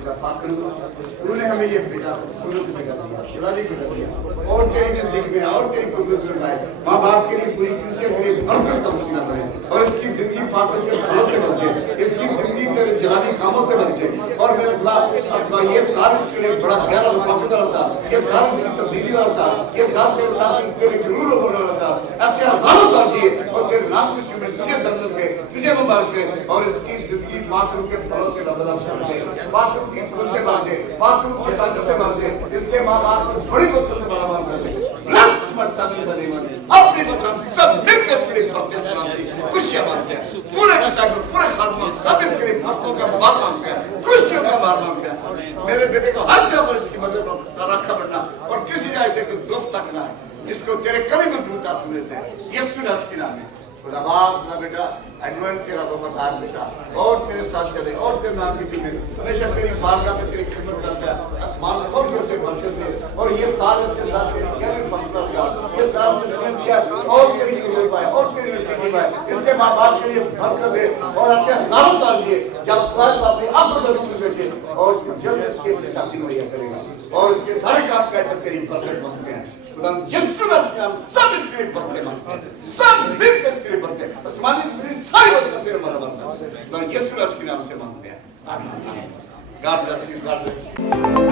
उन्होंने हमें ये बेटा दिया, शिवाजी बेटा दिया, और कई नजदीक में और कई माँ बाप के लिए पूरी किसी के लिए बरकत का वसीला बने और इसकी जिंदगी पाक के फलों से बन जाए, इसकी जिंदगी तेरे जलाली कामों से बन जाए। और मेरे खुदा असमा ये साल इसके लिए बड़ा गहरा मुकाबला वाला साल, ये साल इसकी तब्दीली वाला साल, ये साल तेरे साथ तेरे जरूर होने वाला साल, ऐसे हजारों साल जिए और तेरे नाम को चुमे, तुझे दर्शन से, तुझे मुबारक से, और इसकी जिंदगी पाक के फलों से बदला से, पाक की खुद से बांधे, पाक की ताकत से बांधे, इसके माँ बाप को थोड़ी बहुत से बड़ा मान करते अपनी मतलब सब मिलकर इसके लिए खुशियां मानते हैं, पूरे पूरे खानदान सब इसके लिए भक्तों का बात मांगते हैं, खुशियों का बात मांगते हैं। मेरे बेटे को हर जगह इसकी मदद सारा खबरना और किसी का ऐसे कुछ दुख तक ना है, जिसको तेरे कभी मजबूत हाथ मिलते हैं। यीशु के नाम में खुदा बाप ना बेटा एडवेंट तेरा वफादार बेटा और तेरे साथ चले और तेरे नाम की टीमें हमेशा तेरी बारगाह में तेरी खिदमत करता है, आसमान और से बरकत दे। और ये साल इसके साथ तेरी गहरी फैसला का, ये साल में और तेरी कबूल पाए और तेरी नजदीकी पाए, इसके माँ बाप के लिए बरकत दे। और ऐसे हजारों साल लिए जब खुदा अपनी आंखों से विश्वास रखे और जल्द इसके शादी मुहैया करेगा और इसके सारे काम कर तेरी बरकत मांगते हैं। यीशु मसीह नाम सब इसके लिए बरकत मांगते हैं, सब मिलकर इसके लिए बरकत, आसमानी जिंदगी सारी बरकत फिर हमारा बनता है। यीशु मसीह के नाम से मांगते हैं, आमीन। God bless you, God bless you.